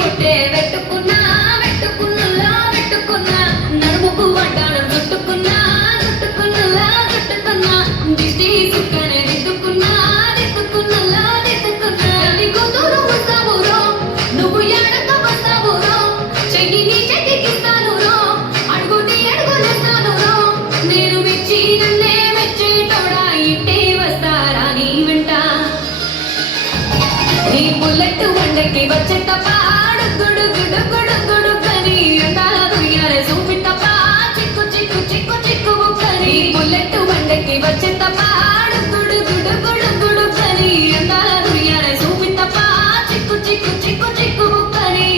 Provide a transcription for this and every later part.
బొట్టే పెట్టుకున్నా పెట్టుకున్నలా పెట్టుకున్నా నడుముకు వడ్డాణం చుట్టుకున్నా చుట్టుకున్నలా చుట్టుకున్నా దిష్టి సుక్కనే దిద్దుకున్నా దిద్దుకున్నలా దిద్దుకున్నా నీ కూతురు వస్తావురో నువ్వు ఎడక వస్తావురో చెయ్యి నీ చెయ్యికిస్తాను రో అడుగు నీ అడుగులేస్తాను రో నేను మెచ్చి నన్నే మెచ్చేటోడా ఇంటే వస్తారా నీ వెంట నీ బుల్లెట్ వండకి వచ్చే తప్ప గుడు గుడు గుడు గుడు కని అందాల దుయ్యాలే చూపి తప్ప చిక్కు చిక్కు చిక్కు చిక్కు కని బుల్లెట్ వండకి వచ్చే తప్ప గుడు గుడు గుడు గుడు కని అందాల దుయ్యాలే చూపి తప్ప చిక్కు చిక్కు చిక్కు చిక్కు కని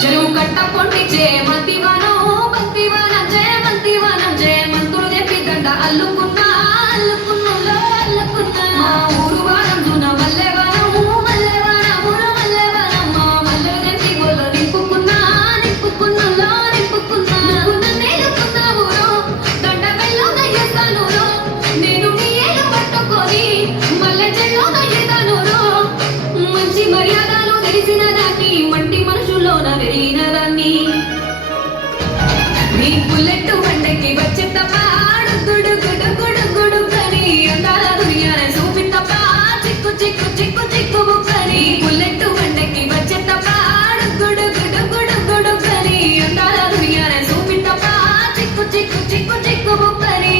చెరువు కట్ట పొండిచే మంతివానం మంతివానం జయ మంతులు తెప్పి దండ అల్లుకున్నా అల్లుకున్నులో అల్లుకున్నా మా ఊరు వారం జున మల్లెవానం మల్లెవానములు మల్లెవానం మా మల్లెలు తెప్పి గోల్లో నింపుకున్నా నింపుకున్నులో నింపుకున్నా నువ్వు నన్నేలుకున్నావురో దండ వెళ్ళో నయ్యేస్తాను రో నేను నీ ఏలు పట్టుకొని మల్లె చెల్లో నయ్యేతాను రో మంచి మర్యాదలు తెలిసిన దాన్ని మంటి మనుషుల్లోన వెలిగిన దాన్ని నీ బుల్లెట్ వండకి వచ్చే తప్ప గుడు గుడు గుడు గుడు కని అందాల దునియానే చూపి తప్ప చిక్కు చిక్కు చిక్కు చిక్కు కని బుల్లెట్ వండకి వచ్చే తప్ప గుడు గుడు గుడు గుడు కని అందాల దునియానే చూపి తప్ప చిక్కు చిక్కు చిక్కు చిక్కు కని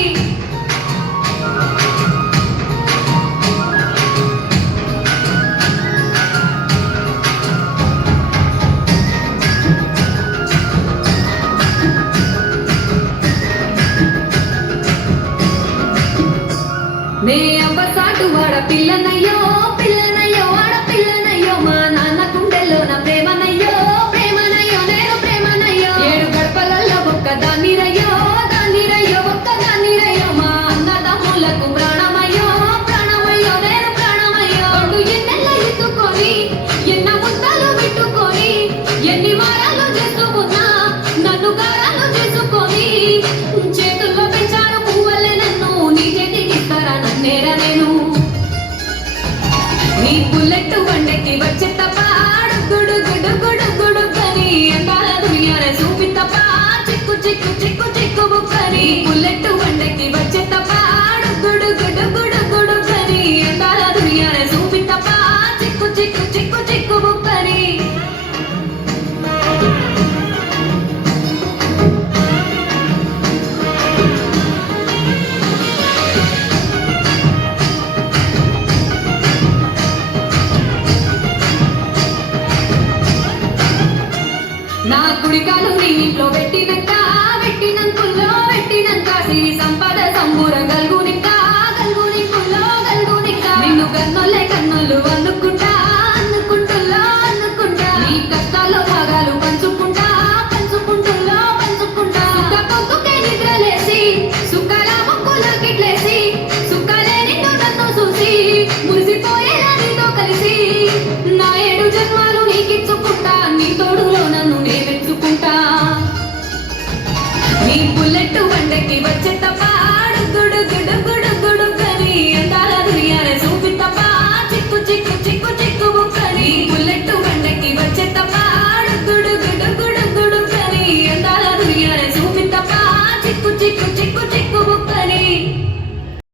నే అబ్బసాటు వాడ పిల్లనయ్యో పిల్లనయ్యో వాడ పిల్లనయ్యో మా నాన్న గుండెల్లో నా ప్రేమనయ్యో ప్రేమనయ్యో నేను ప్రేమనయ్యో ఏడు గడపలలో ఒక్క దాన్నిరయ్యో దాన్నిరయ్యో ఒక్క దాన్నిరయ్యో మా అన్నదమ్ములకు ప్రాణమయ్యో ప్రాణమయ్యో నేను ప్రాణమయ్యో రెండు ఎన్నెల్ల ఎత్తుకొని ఎన్న ముద్దలు పెట్టుకొని ఎన్ని వారాలు చేస్తూ ఉన్నా నన్ను గారాలు చేసుకొని చేతుల్లో పెంచాను పువ్వలే నన్ను నీ చేతికి ఇస్తారా నన్నేరా నేను నీ బుల్లెట్ వండకి వచ్చే తప్ప గుడు గుడు గుడు గుడు కని అందాల దునియానే చూపి తప్ప చిక్కు చిక్కు చిక్కు చిక్కు కని బుల్లెట్ వండకి వచ్చే తప్ప గుడు గుడు గుడు గుడు కని అందాల దునియానే చూపి తప్ప చిక్కు చిక్కు చిక్కు చిక్కు కని నా కుడికాలు నీ ఇంట్లో పెట్టినంక పెట్టినంకుల్లో పెట్టినంక సిరి సంపద సంబూరం గల్గునిక గల్గునికుల్లో గల్గునిక నిన్ను కన్నోళ్ళే కన్నులు అందుకుంటా అందుకుంటుల్లో అందుకుంటా నీ కష్టాల్లో భాగాలు పంచుకుంటా పంచుకుంటుల్లో పంచుకుంటా సుఖ పొద్దుకే నిద్రలేసి సుఖాల ముక్కులో కిట్లేసి సుఖాలే నిన్ను నన్ను చూసి మురిసిపోయేలా నీతో కలిసి నా 7 జన్మాలు నీకిచ్చుకుంటా నీ తోడులో నన్ను నే మెచ్చుకుంటా నీ బుల్లెట్ వండకి వచ్చే తప్ప గుడు గుడు గుడు గుడు కని అందాల దునియానే చూపి తప్ప చిక్కు చిక్కు చిక్కు